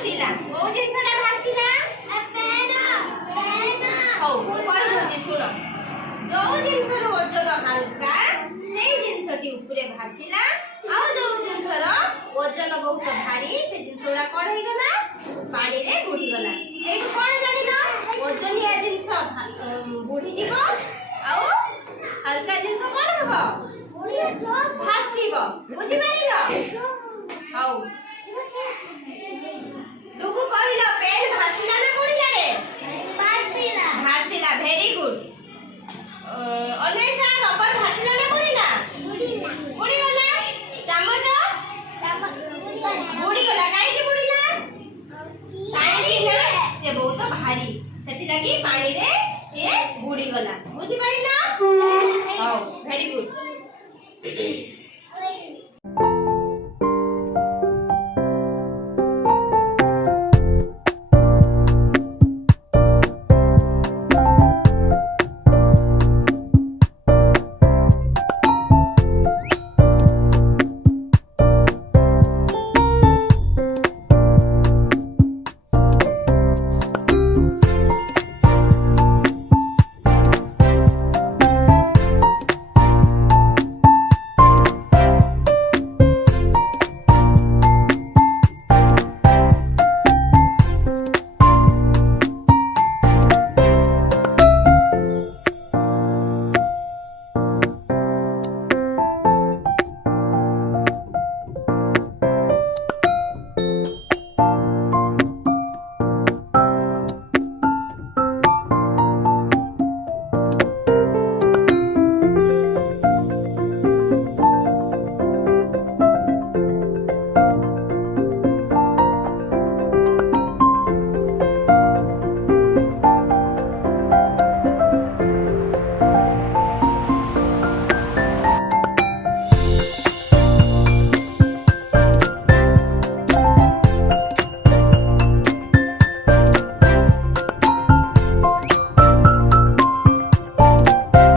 भासिला को जिनसटा भासिला पेन हो कोइ दोजी सुनो जो जिनसर ओजन हल्का सेई जिनसटी ऊपरे भासिला आ जो जिनसर ओजन बहुत भारी से जिनसोडा कोन हे गला पानी रे बुडी गला एठु कोन जानि न ओजनिया जिनस बुडी जीवो आ हल्का जिनस कोन हबो भासिबो बुझि पारिलो हाउ डुगु कहिलो पेन भासिला ना बुडीला रे भासिला भेरी गुड अनेसा रबर भासिला ना बुडीला बुडी गला चामच बुडी गला काई की बुडीला काई की ना से बहुत भारी सेति लागि पानी रे से बुडी गला बुझि पारिला हाउ भेरी गुड